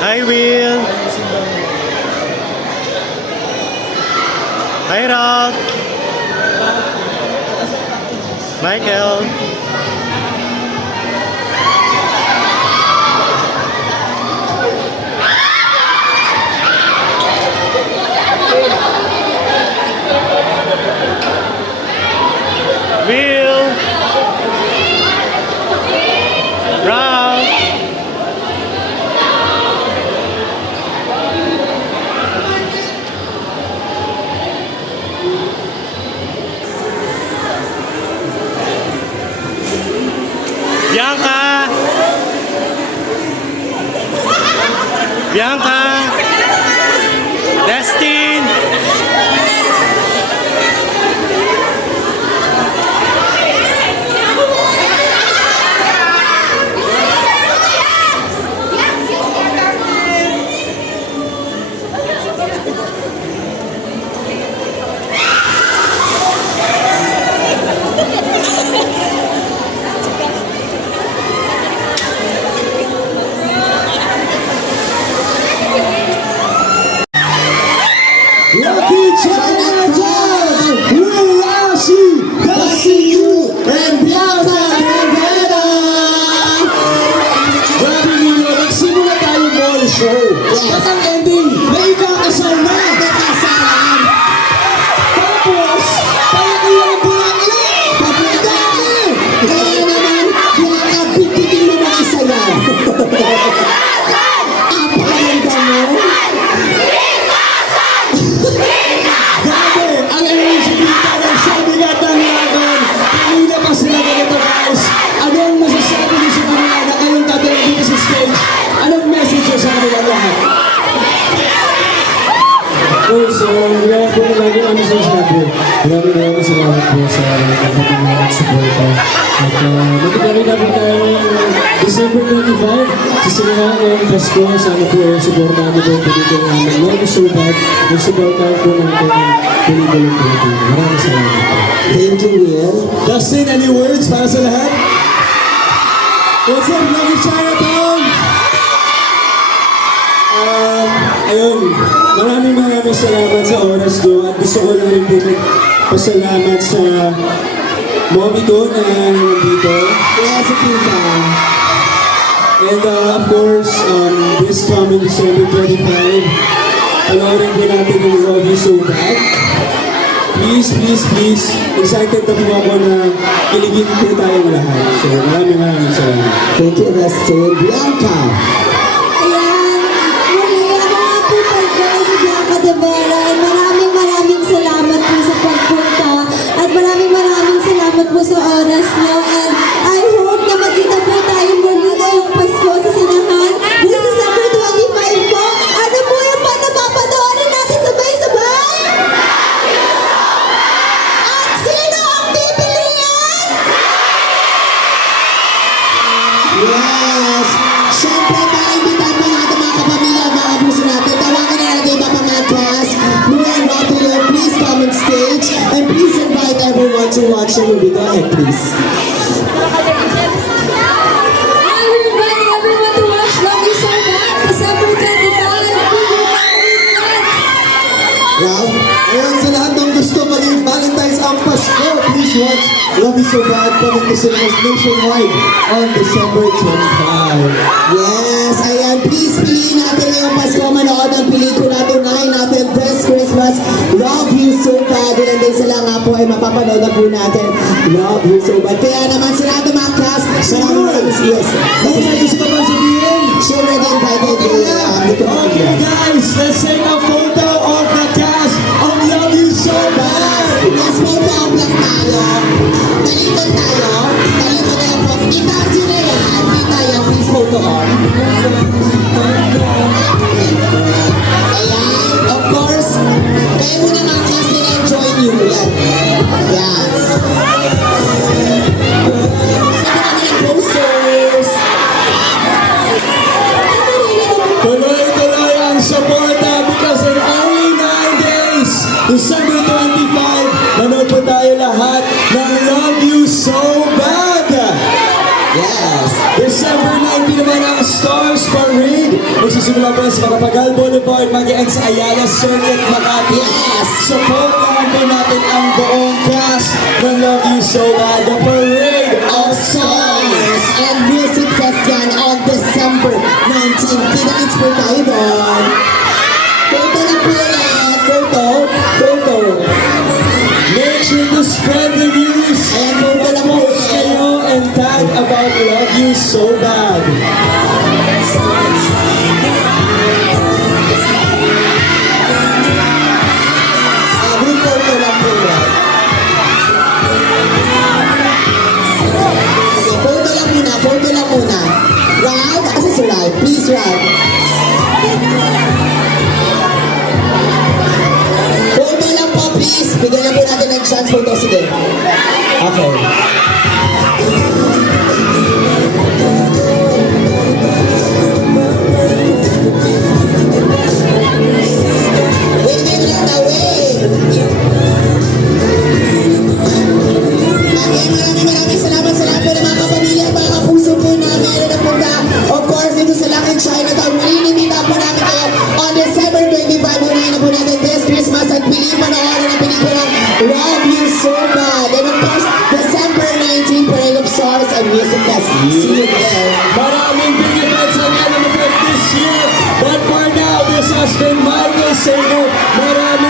Hi, Will. Hi, Rob. Michael. Will. Rob. Bianca! Bianca! Destin! Lucky Chinatown! Will Rashi, Dusty You, and Bianca Rivera! Grabe nyo, nagsimula tayo mall show. At ang ending, na ikakasal na! Nakasalan! Tapos, tayo kayo ang bulangin! Papagdaan! Kaya naman, pinakabititin mo na isa yan! Apakaganda mo! Grabe! Ang energy dito ng sabi nga tanyagan. Kanina pa sila ganito guys. Anong masasabi niyo sa kanila na kayong tatawag dito sa stage? Anong message niyo sa kanila lahat? So, yan po lagi namin sinasabi. Maraming salamat po sa kapatid at suporta. At magkakaroon namin tayo December 25 sa sinahan ng Pasko. Sana po supportahan niyo po yung pelikula namin. Love is so bad. Nagsuportahan po natin ang pelikula natin. Maraming salamat po. Thank you, Will. Dustin, any words para sa lahat? What's up, Lucky Chinatown? Ayun, maraming salamat sa oras nyo at gusto ko lang rin po pasalamat sa mommy ko na nandito. Kaya sa tita. And of course, this coming December 25, panoorin po natin yung Love You So Bad. Please, please, please, excited na po ako na kiligin po tayong lahat. So maraming salamat. Thank you, Dustin. Bianca! Maraming salamat po sa pagpunta at maraming salamat po sa oras niyo, and I hope na magkita po tayo muli ngayong Pasko sa sinahan this December 25 po. Ano po yung panapapanoorin natin sabay-sabay? At sino ang pipiliin? Yes! Siyempre, maimbitahan po natin mga kapamilya at mga puso natin. Tawagan na natin yung Papa Matras. Luan Rotulo, please come on stage. And please invite everyone to watch the movie. Go ahead, please. We're inviting everyone to watch Love You So Bad December 25. Well, ayun sa lahat ng gusto maging Valentine's ang Pasko, please watch Love You So Bad coming to cinemas nationwide on December 25. Yes, ayan, please piliin natin ngayong Pasko manood ang pelikula. Tunahin natin this Christmas Love You So Bad. Ilan din sila nga po ay mapapanood na po natin Love You So Bad. Kaya naman sa lahat ng mga cast, maraming yes. Tapos na gusto ko ba sabihin? Sure, invited. Okay guys, let's take a photo of the cast of Love You So Bad. Yes, photo of lang tayo. Talikod tayo. Talikod tayo po. Itaas yun na yan. Hindi tayo. Please photo on. Ayan. Of course, kaya muna mga cast nila enjoy nyo. Yan. Yan. Ito kami ng posters. Magsisimula po sa Makapagal Boulevard, mag-end sa Ayala Circuit, Makati. Yes! Supportahan po natin ang buong cast ng Love You So Bad, the Parade of Songs and Music Fest yan on December 19. Kita-kits po tayo doon. Photo na po ulit. Photo. Make sure to spread the news. Ayan, photo lang po Post kayo and tag about Love You So Bad. Group photo lang po yan. Okay, photo lang muna. Round, asa si Round? Please, Round. Photo lang po, please. Bigyan lang po natin ng chance photo. Sige. Okay. Wait lang na, wait. Maraming salamat sa lahat po ng mga kapamilya at mga kapuso po namin na napunta. Of course, dito sa Lucky Chinatown. Maninimita po namin kayo on December 25. Unahin na po natin this Christmas at piliin panoorin ang pelikulang Love You So Bad. And of course, December 19, Parade of Stars and Music Fest. See you there. Maraming big events ang ganapit this year. But for now, this has been Michael Sager. Maraming